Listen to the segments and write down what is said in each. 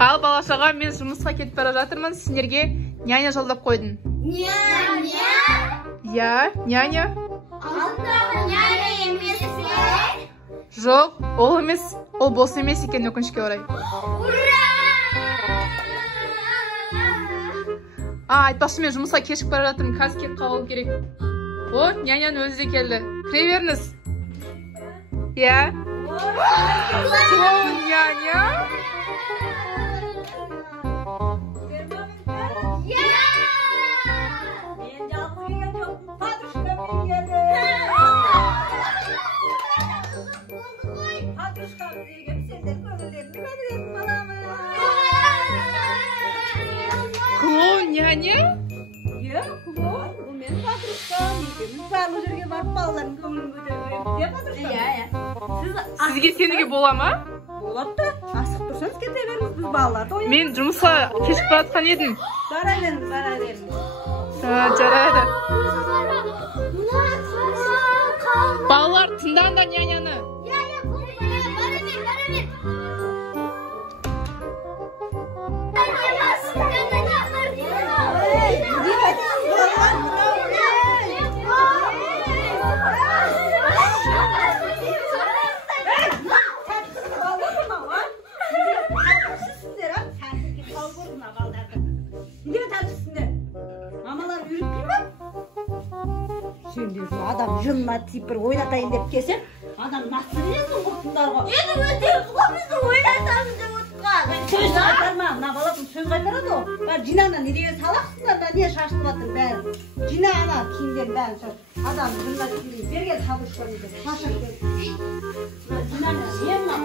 Ал бала-шаға, мен жұмысқа кетіп бара жатырмын, сендерге няня жолдап қойдым. Няня? Я, няня. Алдындағы няня емес пе? Жоқ, ол емес, ол бос емес екен өкінішке орай. Ура! Айтпақшы, мен жұмысқа кешіп бара жатырмын, қазір кетіп қалу керек. О, няняның өзі де келді. Кіре беріңіз. Я. Клоун няня. Клоун няня? Iya, клоун. Bu benim patruşkam. Biz bарлы жерге барып балалардың көңілін көтеріп береміз. Patruşkam. Иә. Сізге сенуге бола ма? Болады да. Асық тұрсаңыз кете беріңіз, біз балаларды ойнап. Мен жұмысқа кешіп бара жатқан едім. Бара беріңіз, бара беріңіз. Жарайды. Балалар, тыңдаңдар няняны. Адам жынына тиіп бір ойнатайын деп келсем, адам насыр едіңіз құртындарға. Енді өтеміз ғой, бізді ойнатамыз деп отырған. Сөз қайтарма, мына балапын сөз қайтарады ғой. Бар жинана неге салақсыңдар да, не шашылып жатыр бәрі. Жина ана киімдерін бәрін адам жынына тиіп берген табушканы деп шашып берді. Жинана, не мына?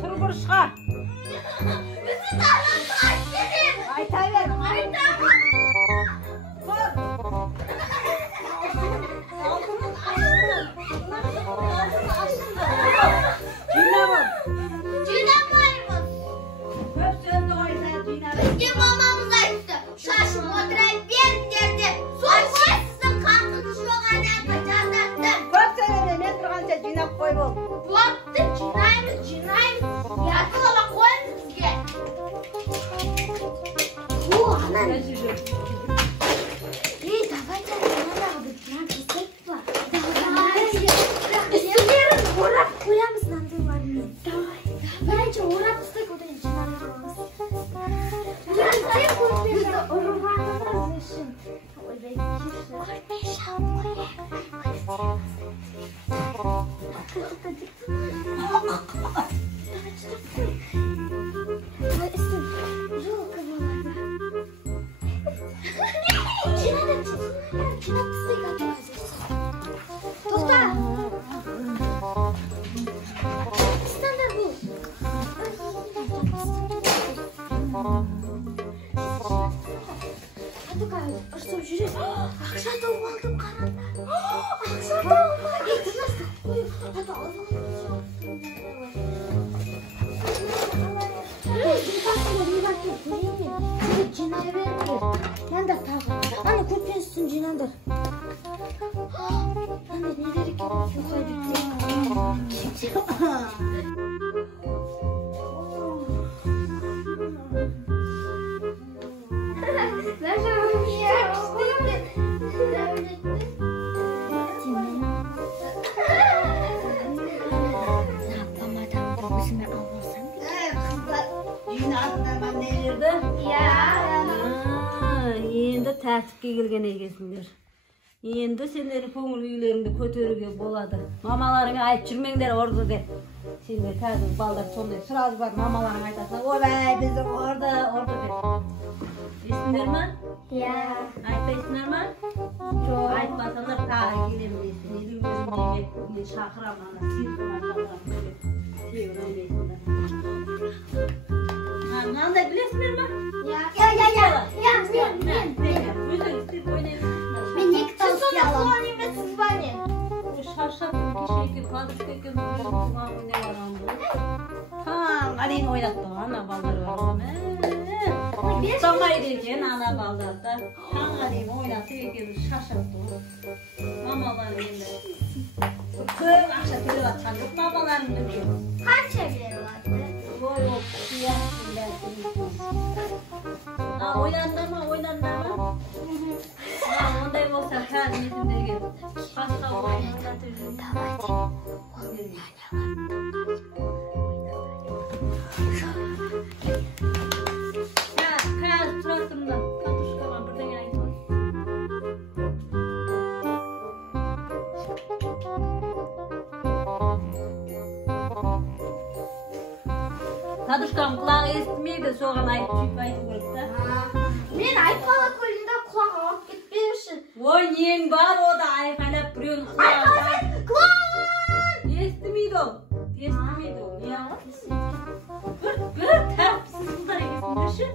Тұр бұрышқа. Айта бер. Bizге мамамыз айтты, шашып отырайын беріңдер деп. Сол сіздің қақыңыз жоған әңгі жардатты. Көп сөйлеме, мен тұрғанша жинап қой бол. Бопты, жинаймыз. Ятылыға қойыңыз бізге. О, анан. Давайте анадағы бұтынан кесек бар. Үстілерін орап қоямыз нандылармен. Давайте орап ұстайық, одан жинамыз жоғамыз. Бізді ұрығанымыз үшін. Ойбай, Ұрсып жүрек. Ақша тауып алдым, қараңдар. Ақша тауып алдым. Тынастық қой. Ата алып. Жинай беріңдер. Мында тағы. Ана көрпенің үстін жинаңдар. Мында не керек екен? Жоқай бітті. Енді тәртіпке келген екенсіңдер. Енді сендердің көңіл күйлеріңді көтеруге болады. Мамаларыңа айтып жүрмеңдер орды деп. Сендер қазір балдар сондай сразу бар, мамаларың айтасың, ойбай, бізді орды деп. Естіңдер ма? Иә. Айтпайсыңдар ма? Жоқ. Айтпасаңдар тағы келем дейсің. Елің өзім демек шақырам, ана сиркіма шақырам деп. Тегін ойлайсыңдар. Мынандай білесіңдер ма? Мен екі тауып ұялам. Шаршап oynattım kişiye padışka ekan tuğan ne var andı. Taң алейін ойнатты ана балдар бар. Ұйықтамайды екен ана балдарда. Таң алейін ойнатып екеуі шаршатты. Мамалар енді көп ақша төлеп жатқан жоқ мамаларың деп. Қанша беріп жатыр? Ой, ойнандама. Ондай болса қазір нетімдерге басқа ойнатып жүрмін. Қазір тұрасың да, Катушкаға бірдеңе айтып. Катушканың құлағы естімейді, соған айтып керек та. Мен айқала көлінде құлақ алып кетпеуші. Ой, нең бар ода айқайлап біреуін құлағын. Клоун! Естімейді ол. Не ағып? Бір тәріпсіз қыздар екесіңдерші.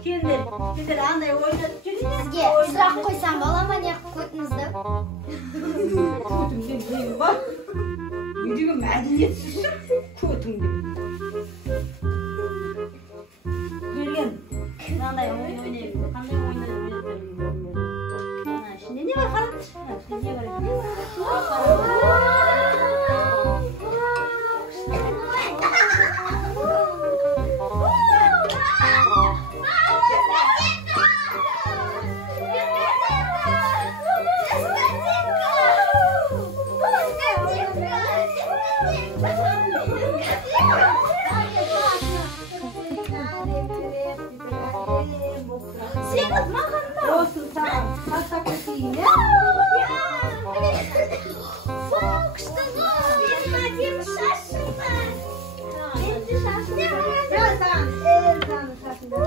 Сендер андай ойнатып жүріңдер. Сізге сұрақ қойсам бала ма не қып көтіңізді? Көтімден нең бар? Үйдегі мәдениетсіз көтімден. Көрген, қандай ойын ойнайды, қандай ойнайды ойнаттырып. Ішінде не бар қараңызшы? Ішінде не бар екен? Сеніз мағанда? Olsun tamam. Hatta keseyim ya. Çok güzel. Benim şaşırdı. Benim şaşırdı. Ya sen elden şaşırdın.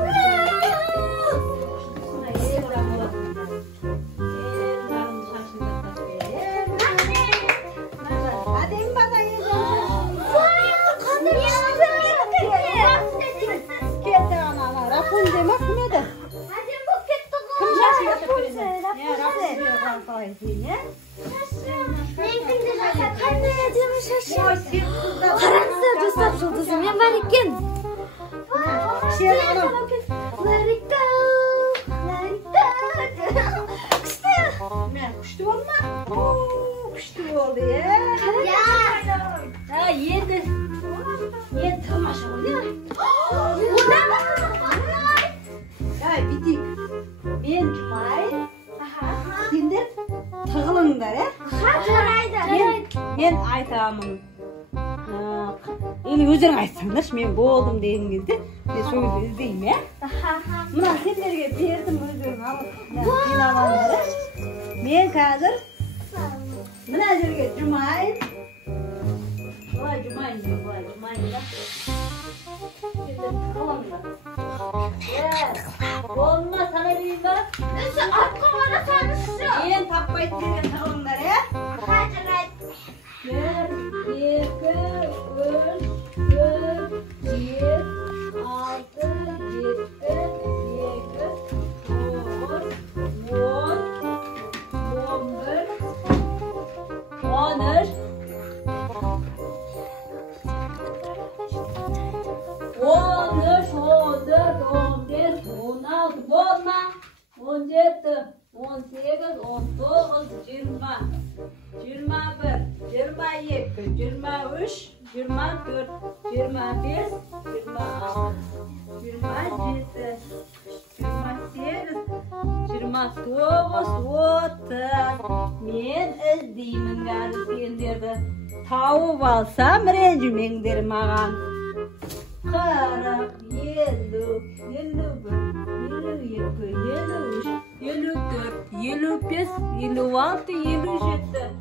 Şuna elden olasın. Elden şaşırdın. Hadi bana elden şaşırdın. Geldi ana. Rapun demek nedir? Қараңыздар достар жұлдызы мен бар екен. Күшті болды ма? Күшті болды, енді тамаша болды. Битик, мен Жұмай, сендер тығылыңдар, мен айтамын. Енді өздерің айтсаңдаршы, мен болдым деген кезде, мен сол кезде іздеймін, Мына сендерге бердім өздерің алып жиналғандар. Мен қазір мына жерге Жұмайын. Былай Жұмайын да. Сендер тығылыңдар. Olmaz sana diyeyim ben. Neyse arka bana tanıştı. En tapmayı diye tağımlar ya. Hadi ben. 1, 2, 3, 4, 5, 6, 7, 8, 9, 10, 11, Men izleymin gari senderdi. Tavып alsam rejimengder mağan. 40, 50, 51, 52, 53, 54, 55, 56, 57.